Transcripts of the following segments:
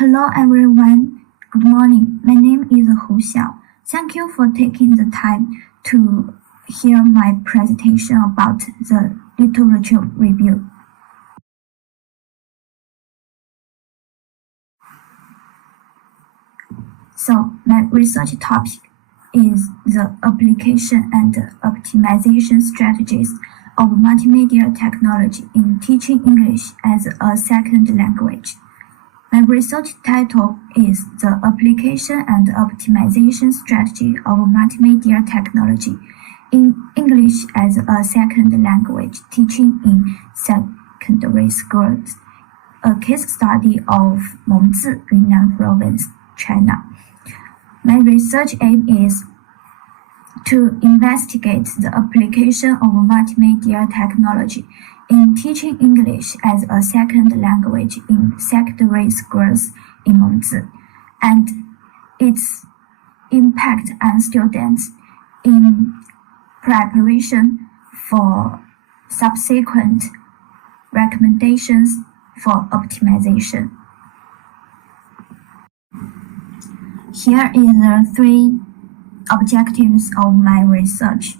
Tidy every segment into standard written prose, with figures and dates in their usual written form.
Hello everyone, good morning. My name is Hu Xiao. Thank you for taking the time to hear my presentation about the literature review. So my research topic is the application and optimization strategies of multimedia technology in teaching English as a second language. My research title is The Application and Optimization Strategy of Multimedia Technology in English as a Second Language Teaching in Secondary Schools, a case study of Mengzi, Yunnan Province, China. My research aim is to investigate the application of multimedia technology in teaching English as a second language in secondary schools in Mengzi, and its impact on students in preparation for subsequent recommendations for optimization. Here is the three objectives of my research.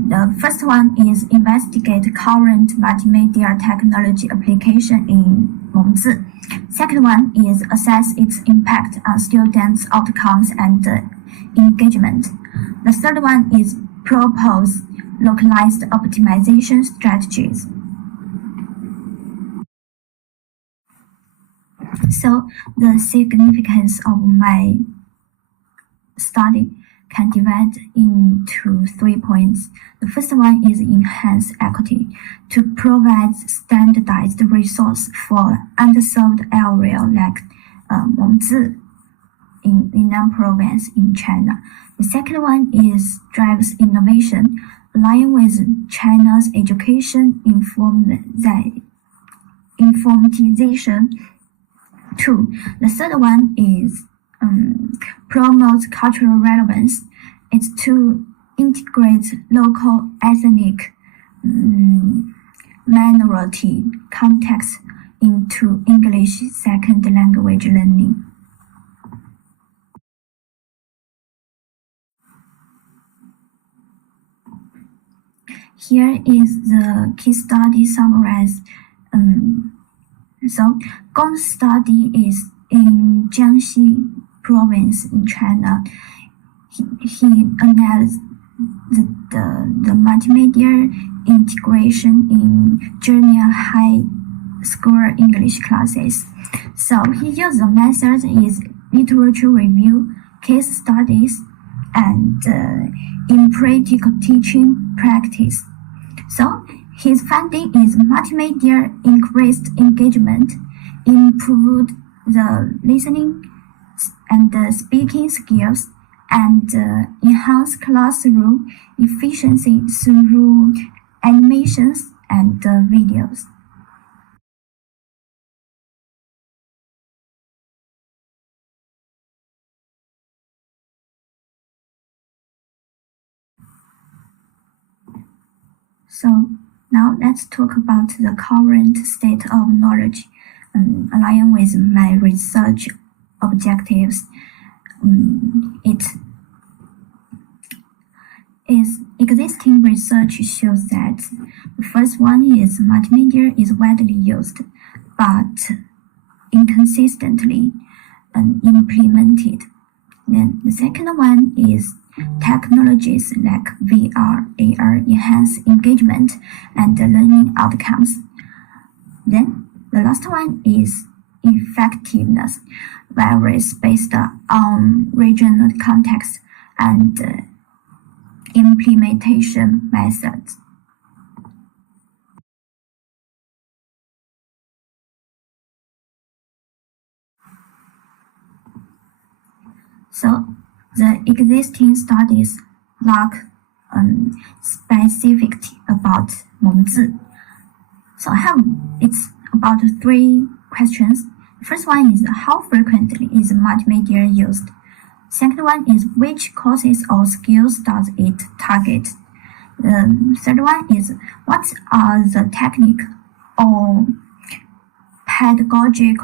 The first one is investigate current multimedia technology application in Mengzi. Second one is assess its impact on students' outcomes and engagement. The third one is propose localized optimization strategies. So the significance of my study can divide into 3 points. The first one is enhance equity to provide standardized resource for underserved area like Mengzi in Yunnan Province in China. The second one is drives innovation, aligning with China's education informatization. 2. The third one is promotes cultural relevance. It's to integrate local ethnic minority context into English second language learning. Here is the case study summarized. So, Gong's study is in Jiangxi Province in China. He analyzed the multimedia integration in junior high school English classes. So he used the methods is literature review, case studies, and in practical teaching practice. So his finding is multimedia increased engagement, improved the listening and speaking skills, and enhanced classroom efficiency through animations and videos. So now let's talk about the current state of knowledge, aligning with my research objectives. Existing research shows that the first one is multimedia is widely used, but inconsistently implemented. Then the second one is technologies like VR, AR enhance engagement and learning outcomes. Then the last one is effectiveness varies based on regional context and implementation methods. So the existing studies lack specificity about Mengzi. So it's about 3 questions. The first one is how frequently is multimedia used? Second one is which courses or skills does it target? The third one is what are the technique or pedagogic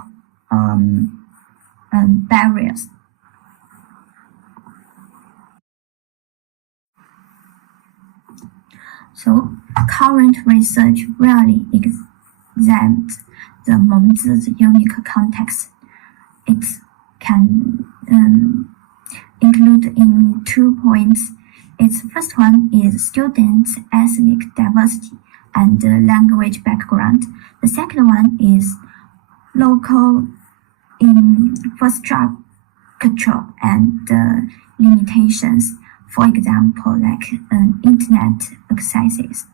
barriers. So, current research rarely examines the Hmongzi's unique context. It can include in 2 points. Its first one is students' ethnic diversity and language background. The second one is local infrastructure and limitations, for example, like internet accesses.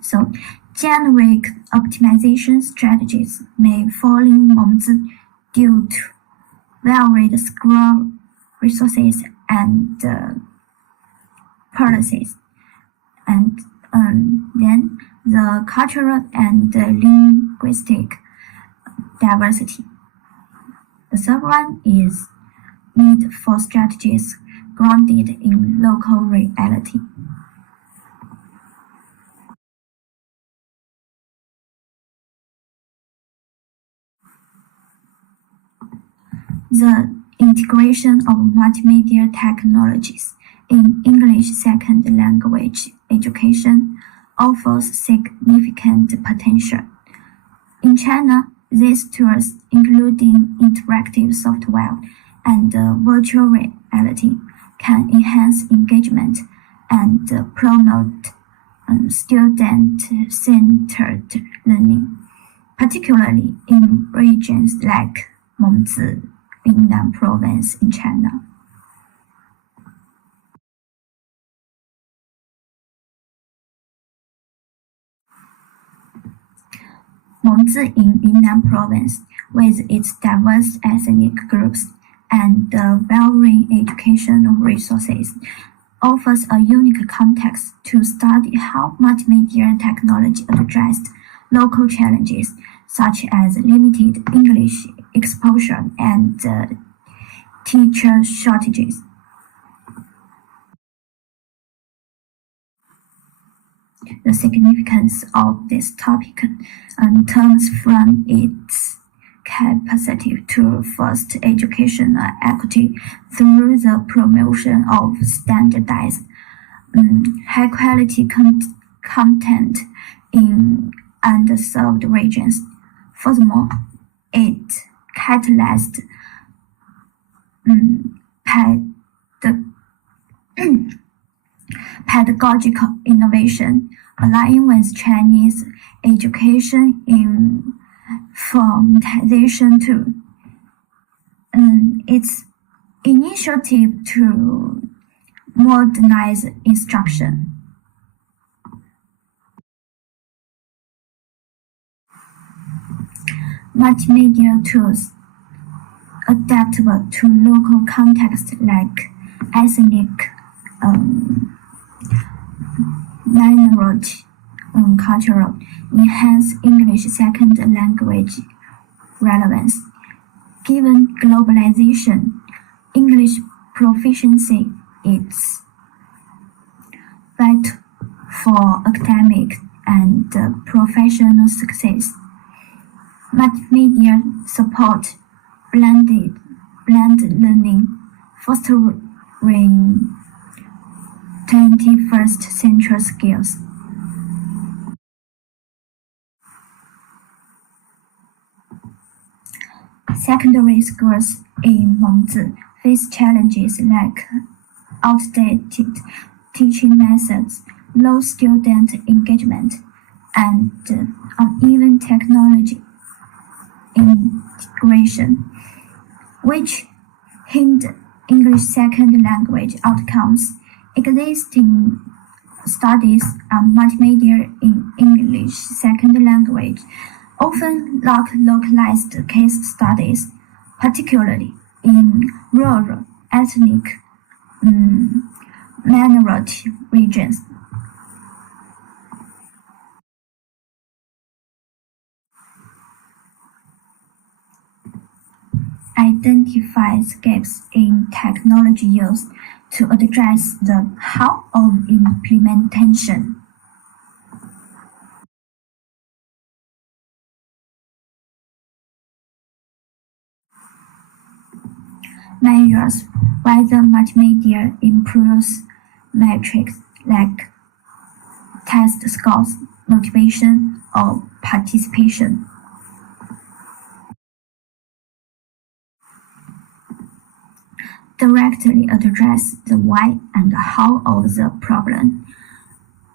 So, generic optimization strategies may fall in Hmongzi due to varied school resources and policies, and then the cultural and linguistic diversity. The third one is need for strategies grounded in local reality. The integration of multimedia technologies in English second language education offers significant potential. In China, these tools, including interactive software and virtual reality, can enhance engagement and promote student-centered learning, particularly in regions like Hmongzi, Yunnan province in China. Hmongzi in Yunnan province, with its diverse ethnic groups and varying educational resources, offers a unique context to study how multimedia technology addressed local challenges such as limited English exposure and teacher shortages. The significance of this topic comes from its capacity to foster educational equity through the promotion of standardized, high-quality content in underserved regions. Furthermore, it catalyzed pedagogical innovation, aligning with Chinese education informatization too. Its initiative to modernize instruction. Multimedia tools adaptable to local contexts like ethnic minority cultural enhance English second language relevance. Given globalization, English proficiency is vital for academic and professional success. Multimedia support blended learning, fostering 21st century skills. Secondary schools in Hmongzi face challenges like outdated teaching methods, low student engagement, and uneven technology integration, which hinder English second language outcomes. Existing studies on multimedia in English second language often lack localized case studies, particularly in rural ethnic minority regions. Identifies gaps in technology use to address the how of implementation. measures whether multimedia improves metrics like test scores, motivation, or participation. Directly address the why and how of the problem.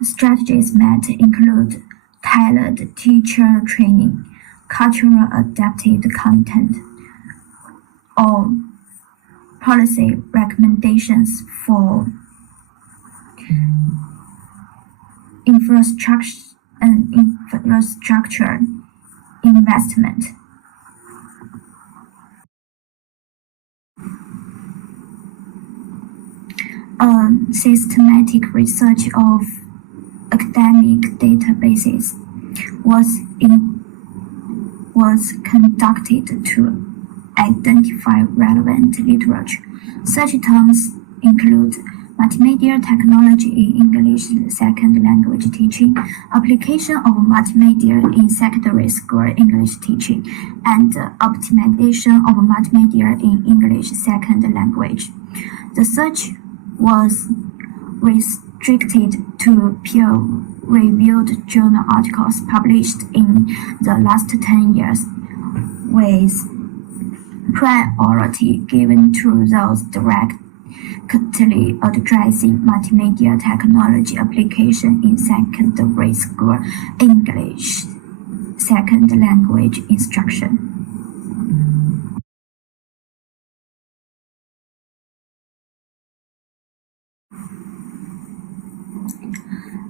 Strategies might include tailored teacher training, cultural adapted content, or policy recommendations for infrastructure investment. Systematic research of academic databases was conducted to identify relevant literature. Such terms include multimedia technology in English second language teaching, application of multimedia in secondary school English teaching, and optimization of multimedia in English second language. The search was restricted to peer-reviewed journal articles published in the last 10 years, with priority given to those directly addressing multimedia technology application in secondary school English second language instruction.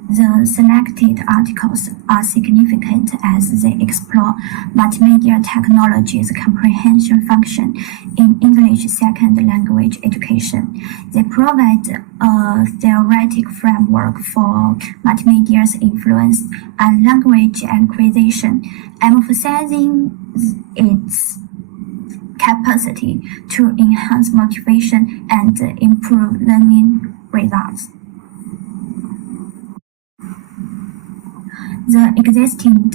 The selected articles are significant as they explore multimedia technology's comprehension function in English second language education. They provide a theoretic framework for multimedia's influence on language acquisition, emphasizing its capacity to enhance motivation and improve learning results. The existing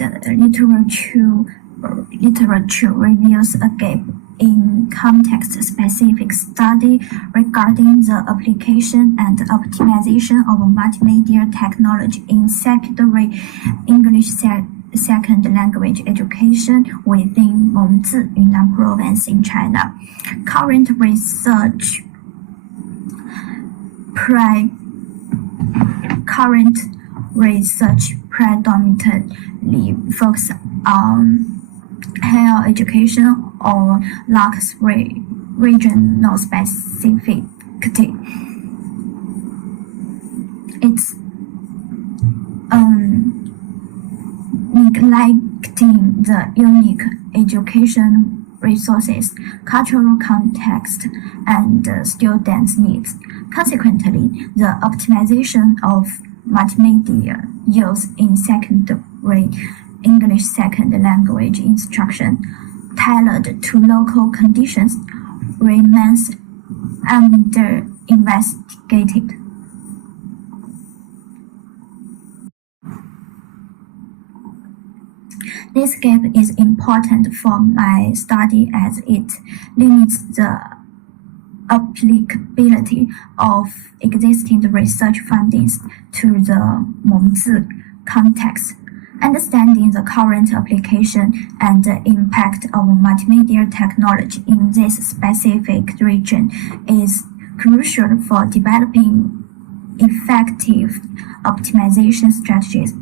literature reveals a gap in context-specific study regarding the application and optimization of multimedia technology in secondary English second language education within Mengzi, Yunnan Province in China. Current research predominantly focus on higher education or lacks regional specificity. It's neglecting the unique education resources, cultural context, and students' needs. Consequently, the optimization of multimedia use in secondary English second language instruction, tailored to local conditions, remains under-investigated. This gap is important for my study as it limits the applicability of existing research findings to the Mengzi context. Understanding the current application and the impact of multimedia technology in this specific region is crucial for developing effective optimization strategies.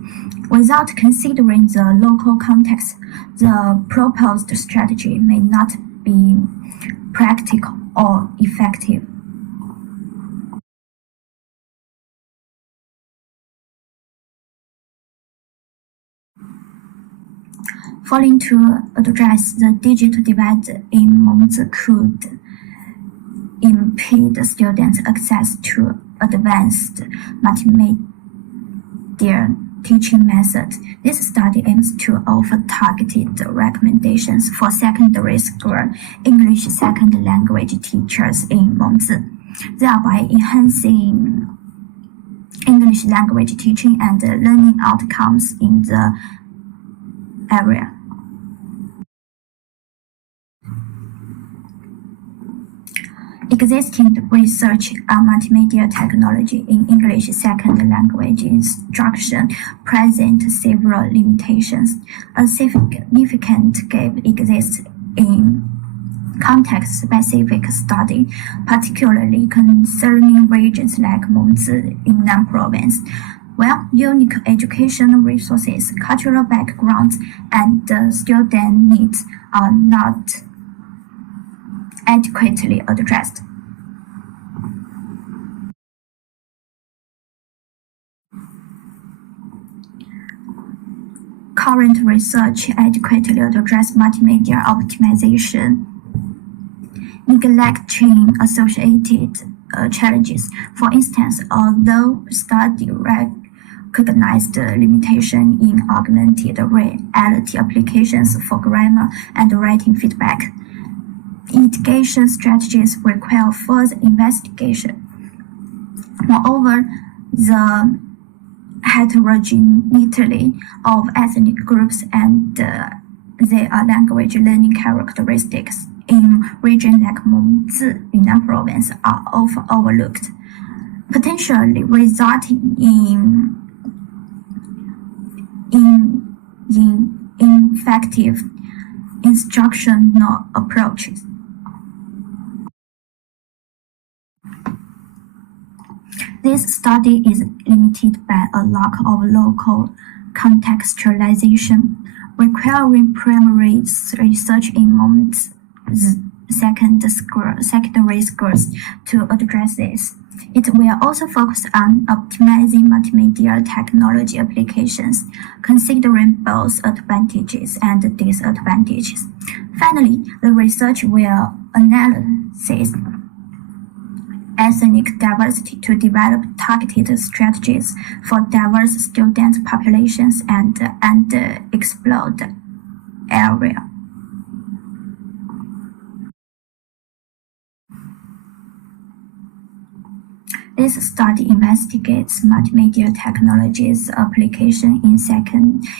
Without considering the local context, the proposed strategy may not be practical or effective. Failing to address the digital divide in Mengzi could impede students' access to advanced multimedia teaching methods. This study aims to offer targeted recommendations for secondary school English second language teachers in Mengzi, thereby enhancing English language teaching and learning outcomes in the area. Existing research on multimedia technology in English second language instruction present several limitations. A significant gap exists in context-specific study, particularly concerning regions like Mengzi in Nan Province, where unique educational resources, cultural backgrounds, and student needs are not adequately addressed. Current research adequately addresses multimedia optimization, neglecting associated challenges. For instance, although study recognized limitation in augmented reality applications for grammar and writing feedback, mitigation strategies require further investigation. Moreover, the heterogeneity of ethnic groups and their language learning characteristics in regions like Mengzi, Yunnan Province are often overlooked, potentially resulting in ineffective instructional approaches. This study is limited by a lack of local contextualization, requiring primary research in Mengzi secondary schools to address this. It will also focus on optimizing multimedia technology applications, considering both advantages and disadvantages. Finally, the research will analyze ethnic diversity to develop targeted strategies for diverse student populations and explore the area. This study investigates multimedia technologies application in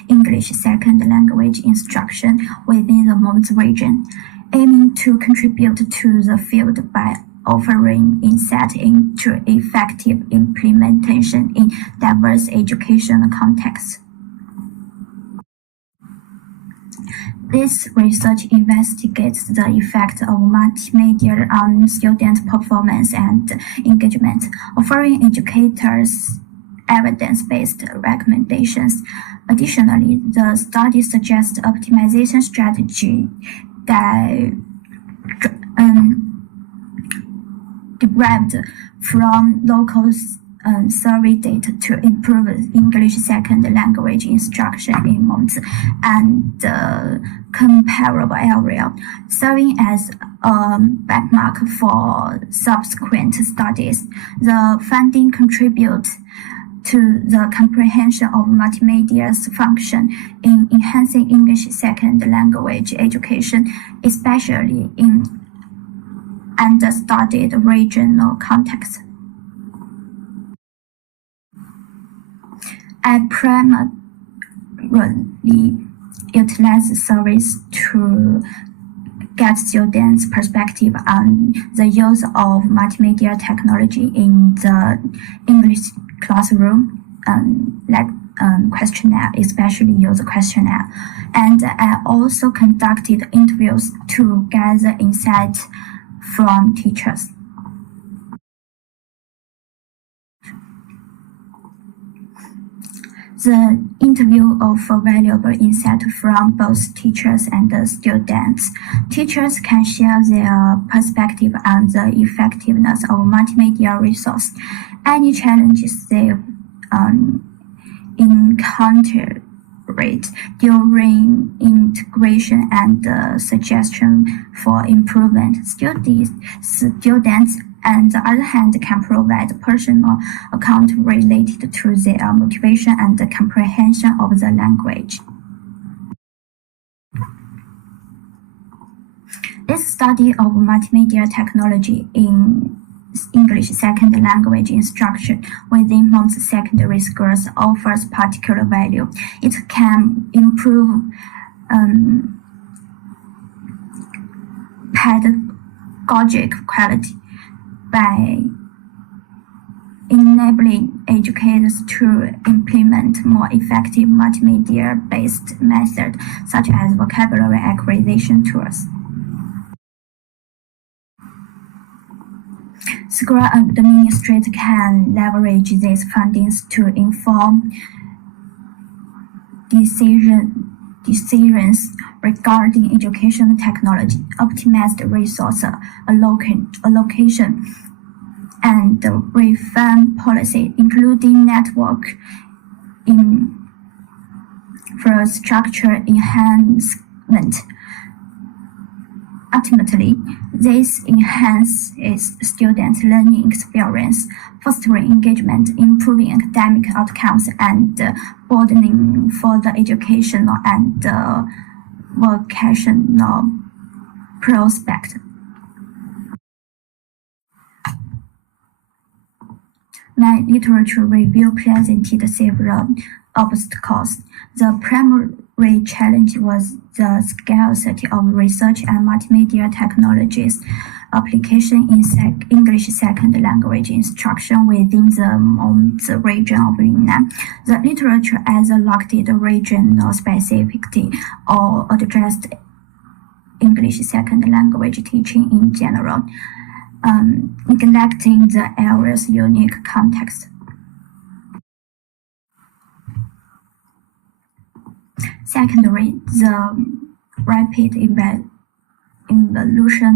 English second language instruction within the Mengzi region, aiming to contribute to the field by offering insight into effective implementation in diverse educational contexts. This research investigates the effect of multimedia on student performance and engagement, offering educators evidence-based recommendations. Additionally, the study suggests optimization strategy that derived from local survey data to improve English second language instruction in Mengzi and comparable area, serving as a benchmark for subsequent studies. The finding contributes to the comprehension of multimedia's function in enhancing English second language education, especially in understudied regional contexts. I primarily utilize surveys to get students' perspective on the use of multimedia technology in the English classroom, questionnaire, especially user questionnaire. And I also conducted interviews to gather insight from teachers. The interview offers valuable insight from both teachers and students. Teachers can share their perspective on the effectiveness of multimedia resource, any challenges they encountered during integration, and suggestion for improvement. Students, on the other hand, can provide personal account related to their motivation and comprehension of the language. This study of multimedia technology in English second language instruction within Mengzi secondary schools offers particular value. It can improve pedagogic quality, by enabling educators to implement more effective multimedia-based methods, such as vocabulary acquisition tools. School administrators can leverage these findings to inform decisions regarding educational technology, optimized resource allocation, and refine policy, including network infrastructure enhancement. Ultimately, this enhances student learning experience, fostering engagement, improving academic outcomes, and broadening further educational and vocational prospects. My literature review presented several obstacles. The primary challenge was the scarcity of research and multimedia technologies application in English second language instruction within the Mons region of Yunnan. The literature either lacked regional specificity or addressed English second language teaching in general, neglecting the area's unique context. Secondly, the rapid evolution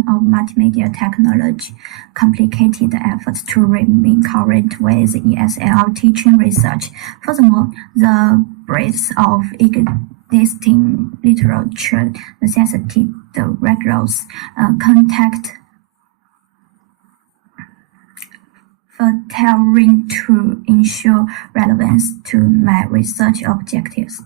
of multimedia technology complicated efforts to remain current with ESL teaching research. Furthermore, the breadth of existing literature necessitated rigorous contact filtering to ensure relevance to my research objectives.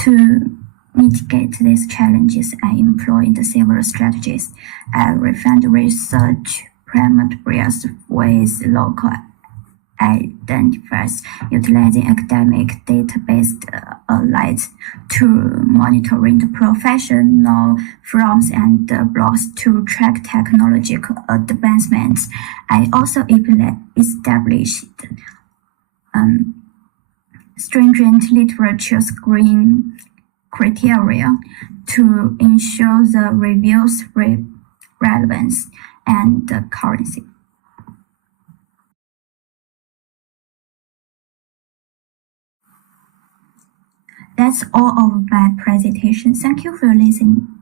To mitigate these challenges, I employed several strategies. I refined research parameters with local identifiers, utilizing academic data-based aligned to monitoring the professional forums and blogs to track technological advancements. I also established stringent literature screening criteria to ensure the review's relevance and currency. That's all of my presentation. Thank you for listening.